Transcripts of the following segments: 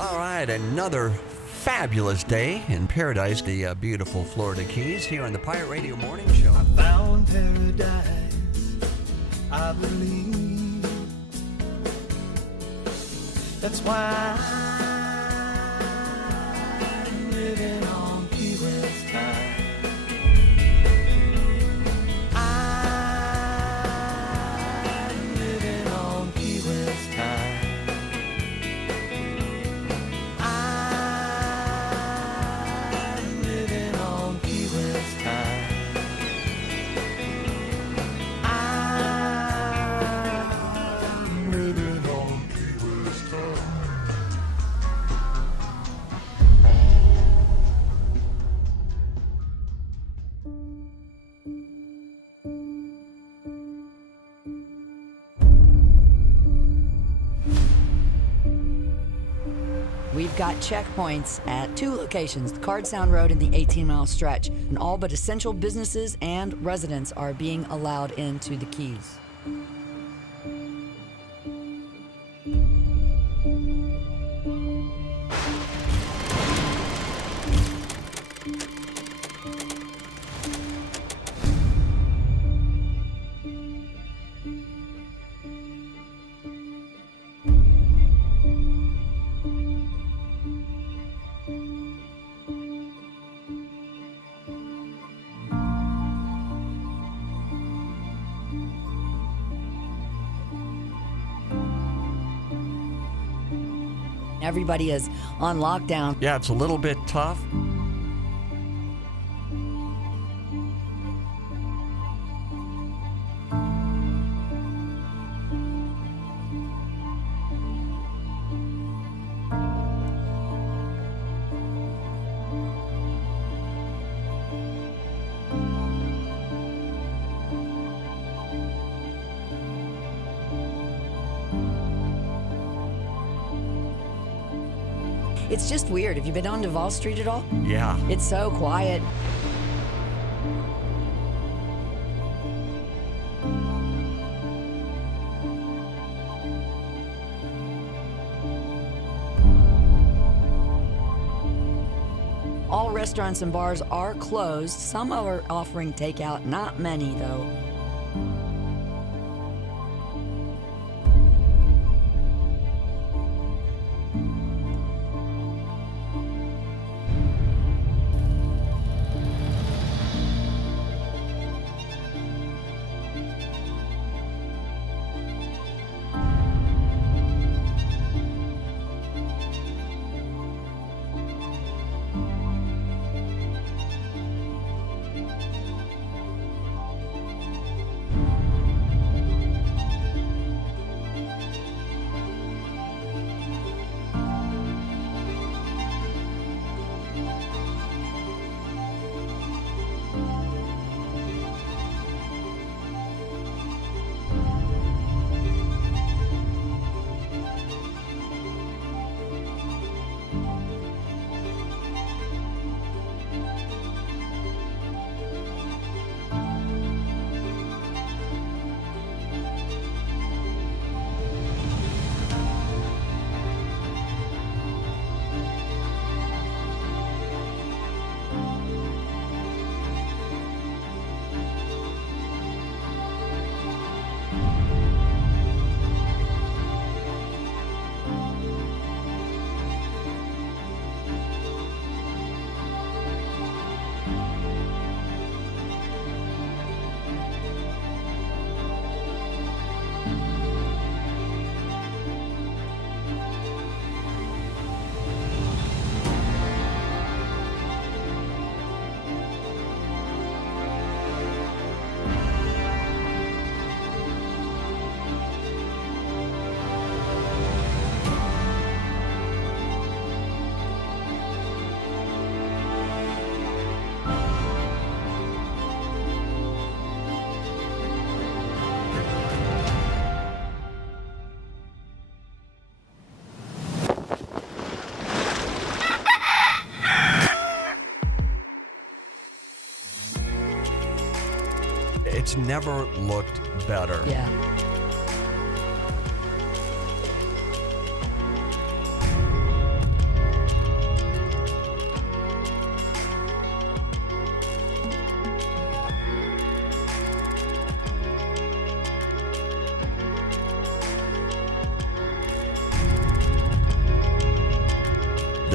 All right, another fabulous day in paradise, the beautiful Florida Keys, here on the Pirate Radio Morning Show. I found paradise, I believe. That's why I'm living on Key West time. I'm living on Key West time. I'm living on Key West time. I'm living on Key West time. We've got checkpoints at 2 locations, the Card Sound Road and the 18-mile stretch, and all but essential businesses and residents are being allowed into the Keys. Everybody is on lockdown. Yeah, it's a little bit tough. It's just weird. Have you been on Duval Street at all? Yeah. It's so quiet. All restaurants and bars are closed. Some are offering takeout, not many though. It's never looked better. Yeah.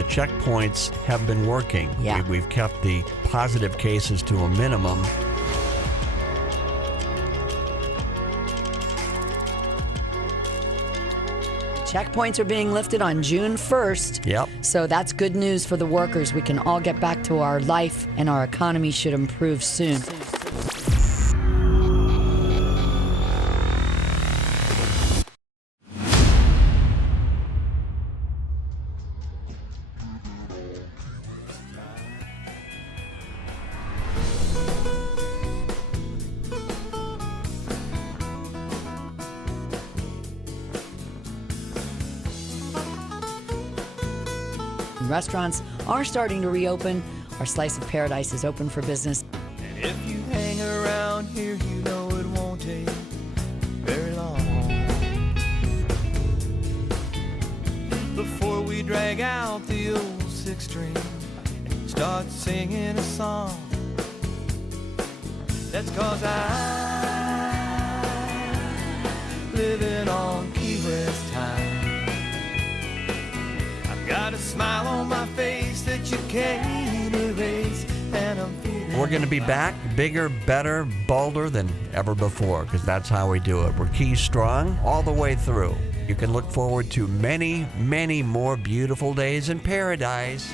checkpoints have been working. Yeah. We've kept the positive cases to a minimum. Checkpoints are being lifted on June 1st. Yep. So that's good news for the workers. We can all get back to our life, and our economy should improve soon. Restaurants are starting to reopen. Our slice of paradise is open for business. And if you hang around here, you know it won't take very long before we drag out the old six string and start singing a song. That's 'cause I'm living on Key West time. Got a smile on my face that you can't erase, and I'm feeling. We're going to be back bigger, better, bolder than ever before, because that's how we do it. We're Key strong all the way through. You can look forward to many, many more beautiful days in paradise.